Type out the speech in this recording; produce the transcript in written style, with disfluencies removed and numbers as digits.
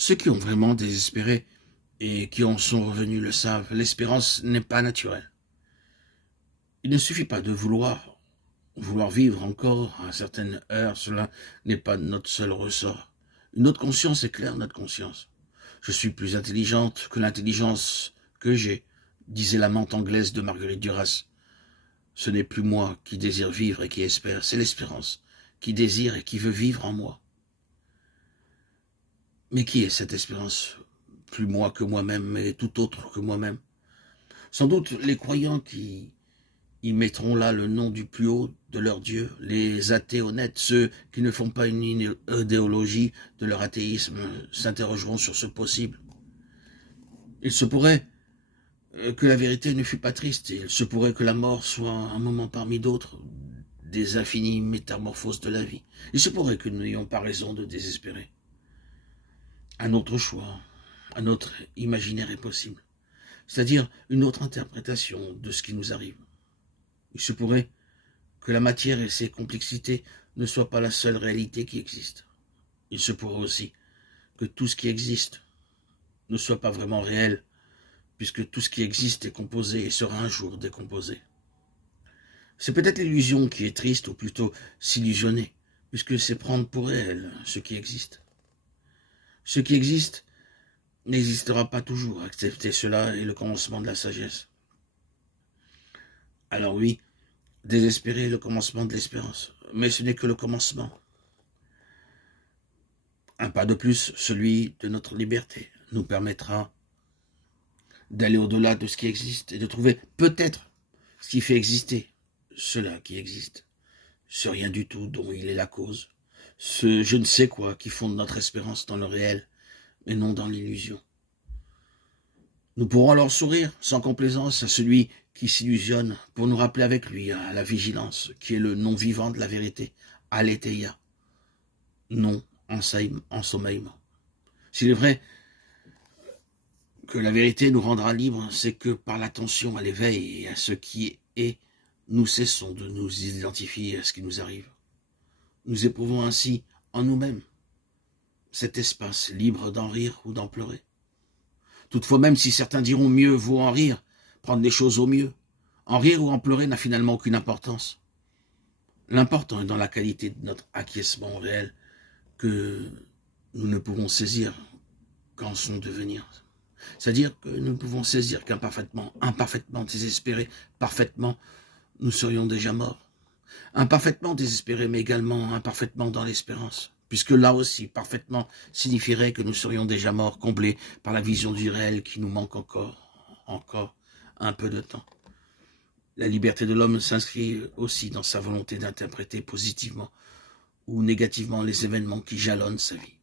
Ceux qui ont vraiment désespéré et qui en sont revenus le savent, l'espérance n'est pas naturelle. Il ne suffit pas de vouloir vivre encore à certaines heures, cela n'est pas notre seul ressort. Notre conscience est claire, notre conscience. Je suis plus intelligente que l'intelligence que j'ai, disait l'amante anglaise de Marguerite Duras. Ce n'est plus moi qui désire vivre et qui espère, c'est l'espérance qui désire et qui veut vivre en moi. Mais qui est cette espérance? Plus moi que moi-même, mais tout autre que moi-même. Sans doute les croyants qui y mettront là le nom du plus haut de leur Dieu, les athées honnêtes, ceux qui ne font pas une idéologie de leur athéisme, s'interrogeront sur ce possible. Il se pourrait que la vérité ne fût pas triste, il se pourrait que la mort soit un moment parmi d'autres, des infinies métamorphoses de la vie. Il se pourrait que nous n'ayons pas raison de désespérer. Un autre choix, un autre imaginaire est possible, c'est-à-dire une autre interprétation de ce qui nous arrive. Il se pourrait que la matière et ses complexités ne soient pas la seule réalité qui existe. Il se pourrait aussi que tout ce qui existe ne soit pas vraiment réel, puisque tout ce qui existe est composé et sera un jour décomposé. C'est peut-être l'illusion qui est triste, ou plutôt s'illusionner, puisque c'est prendre pour réel ce qui existe. Ce qui existe n'existera pas toujours. Accepter cela est le commencement de la sagesse. Alors oui, désespérer est le commencement de l'espérance, mais ce n'est que le commencement. Un pas de plus, celui de notre liberté, nous permettra d'aller au-delà de ce qui existe et de trouver peut-être ce qui fait exister cela qui existe, ce rien du tout dont il est la cause, ce je ne sais quoi qui fonde notre espérance dans le réel, mais non dans l'illusion. Nous pourrons alors sourire sans complaisance à celui qui s'illusionne pour nous rappeler avec lui à la vigilance, qui est le nom vivant de la vérité, aletheia, non ensommeillement. S'il est vrai que la vérité nous rendra libres, c'est que par l'attention à l'éveil et à ce qui est, nous cessons de nous identifier à ce qui nous arrive. Nous éprouvons ainsi en nous-mêmes cet espace libre d'en rire ou d'en pleurer. Toutefois, même si certains diront mieux vaut en rire, prendre les choses au mieux, en rire ou en pleurer n'a finalement aucune importance. L'important est dans la qualité de notre acquiescement au réel que nous ne pouvons saisir qu'en son devenir. C'est-à-dire que nous ne pouvons saisir qu'imparfaitement, désespérés, parfaitement, nous serions déjà morts. Imparfaitement désespérés, mais également imparfaitement dans l'espérance, puisque là aussi, parfaitement signifierait que nous serions déjà morts, comblés par la vision du réel qui nous manque encore un peu de temps. La liberté de l'homme s'inscrit aussi dans sa volonté d'interpréter positivement ou négativement les événements qui jalonnent sa vie.